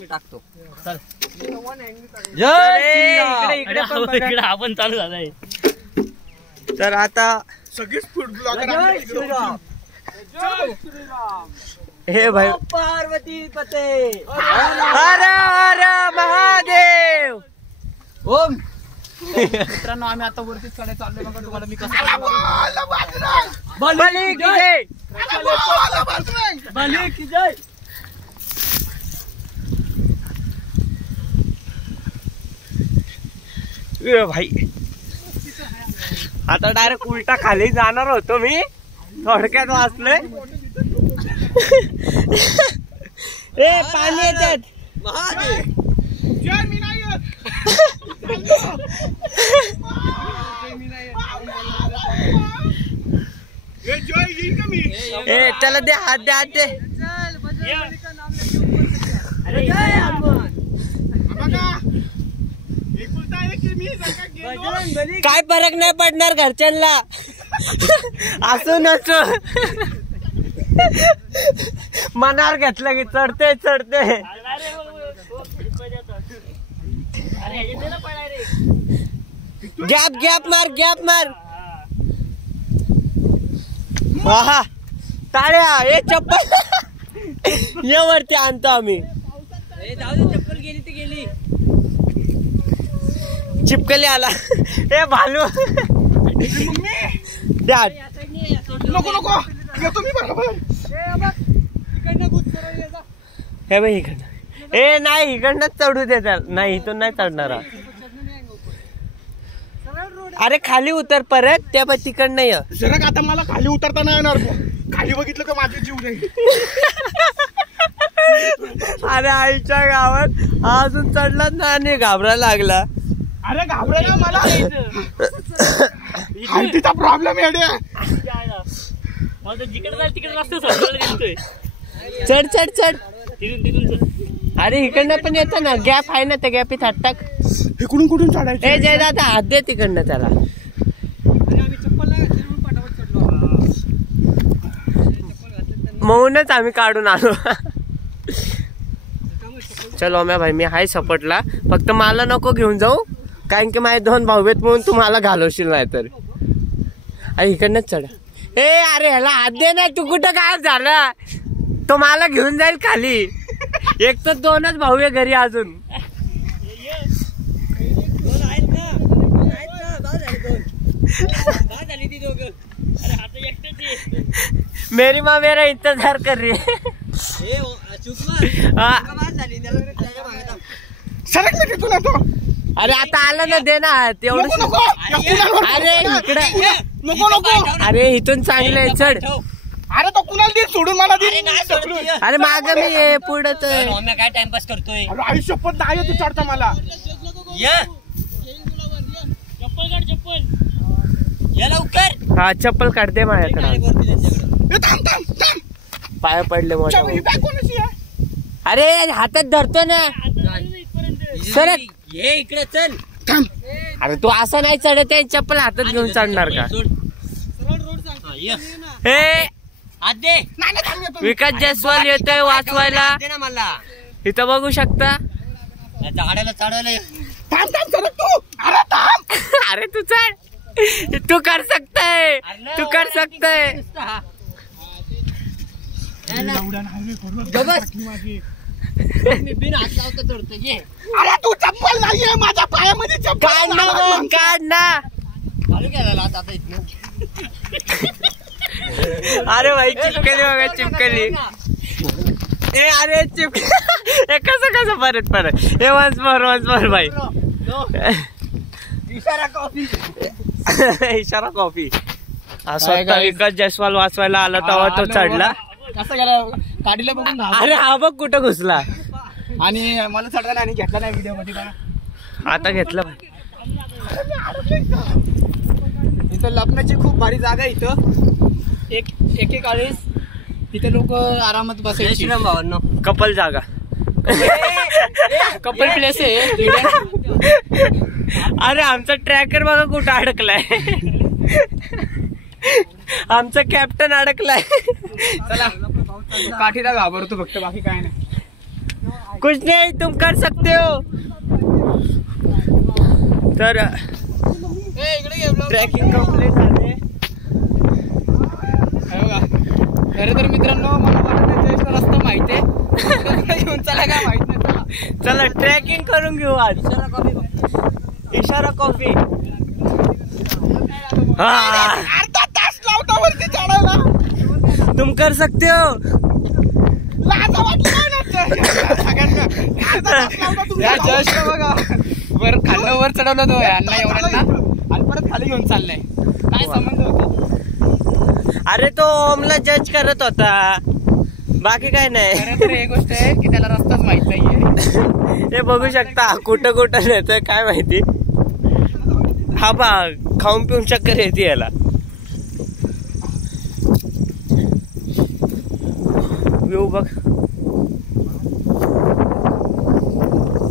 मी टाकतो. चल इकडे आपण चालू झालाय. तर आता सगळेच फूड ब्लॉगर हे भाई पार्वती पते हर हर महादेव. ओम. मित्रांनो आम्ही आता वरतीच कडे चाललोय. बघा तुम्हाला मी कसं बली की जय. बली की जय. भाई आता डायरेक्ट उलटा खाली जाणार होतो मी, थोडक्यात वाचलोय. ए पाणी येतात. ए त्याला दे, हात दे, हात दे. काय फरक नाही पडणार घरच्यांना. असो नसो मनावर घेतलं की चढते चढते. गॅप गॅप मार, गॅप मार. हा टाळ्या. हे चप्पल ये वरती आणतो आम्ही. चप्पल गेली ती गेली. चिपकली आला. हे भालू द्या. नको नको येतो मी बरोबर. हे बाई इकडनं. ए नाही इकडनंच चढू दे त्याला. नाही इथून नाही चढणार. अरे खाली उतर परत. त्या पण तिकडनं ये. जरा आता मला खाली उतरता नाही येणार. खाली बघितलं का माझे जीव जाईल. अरे आईच्या गावात अजून चढलाच ना आणि घाबरायला लागला. अरे घाबरायला मला हाईटीचा प्रॉब्लेम येडे. जिकडे जाईल तिकडे रस्ते चढ चढ चढ. तिथून अरे इकडनं पण येतं ना. गॅप आहे ना, त्या गॅपीत हात टाक. इकडून कुठून चढायचं. ए जय दादा हात दे तिकडनं त्याला. म्हणूनच आम्ही काढून आलो. चलो म्या भाई मी हाय सपोर्टला. फक्त मला नको घेऊन जाऊ, कारण की माझे 2 भाऊ आहेत म्हणून तुम्हाला घालवशील नाही तर. अरे इकडनंच चढ. ए अरे ह्याला हात दे ना. तू कुठं गायब झाला. तो मला घेऊन जाईल खाली. एक तर 2च भाऊ आहे घरी अजून. मेरी माँ मेरा इंतजार कर रही है. सरक मी तिथून येतो. अरे आता आलं ना, दे ना तेवढं. अरे इकडे नको नको. अरे इथून चांगलं आहे चढ. अरे तो कुणाला दे सोडून मला दे. अरे माग मी ये पुढं. काय टाइमपास करतोय. अरे आई शपथ नाही तू चढता मला. चप्पल काढ चप्पल. या लवकर. हा चप्पल काढते माझ्याकडे. थांब थांब थांब. पाय पडले मोठा. ही बॅग कोणाची आहे. अरे हातात धरतो ना. सरक. ये इकडे चल. थांब. अरे तू असं नाही चढत आहे. चप्पल हातात घेऊन चढणार का. हे आदे विकास जयस्वाल येतोय वाचवायला. मला इथं बघू शकता. झाडाला चढायला. थांब थांब सरक तू. अरे थांब. अरे तू चढ. तू कर सकताय. तू कर सकताय. मी बिन हात लावतो चढतो. ये अरे तू चप्पल नाहीये माझ्या पायामध्ये. चप्पल काढ ना मग, काढ ना. चालू केला आता इथनं. अरे भाई चिपकली बघा चिपकली. ए अरे चिपक. कसं परत परत. हे वन्स मोर भाई. इशारा कॉफी. इशारा कॉफी. स्वतः विकास जयस्वाल वाचवायला आला तेव्हा तो चढला. कसं गेला गाडीला बघून. अरे हा बघ कुठं घुसला. आणि मला चढला आणि घेतला नाही व्हिडिओ मध्ये. आता घेतलं भाई. इथं लग्नाची खूप भारी जागा आहे. इथं एक आळीस इथे लोक आरामात बसायचे. भावांनो कपल जागा. कपल प्लेस आहे. अरे आमचा ट्रॅकर बघा कुठं अडकलाय. आमचा कॅप्टन अडकलाय. चला काठीला घाबरतो फक्त, बाकी काय नाही. कुछ नहीं तुम कर सकते हो. तर ट्रॅकिंग कम्प्लीट झाले. खरं तर मित्रांनो मला वाटतं जस्ट रस्ता माहिती आहे घेऊन चला काय माहित नाही. चला ट्रॅकिंग करून घेऊ आज. इशारा कॉफी. अर्धा तास लावतो वरती चढायला. तुम कर सकते हो. लाजा वाटलं या जस्ट बघा वर खाल्लं वर चढवलं तो यांना एवढ्यांना आणि परत खाली घेऊन चाललंय. काय संबंध होता. अरे तो ओमला जज करत होता बाकी काय नाही. खरं तर हे गोष्ट आहे की त्याला रस्ताच माहित नाहीये. हे बघू शकता कुठं कुठं नेतोय काय माहिती. हा बा खाऊन पिऊन चक्कर येते याला. व्यू बघ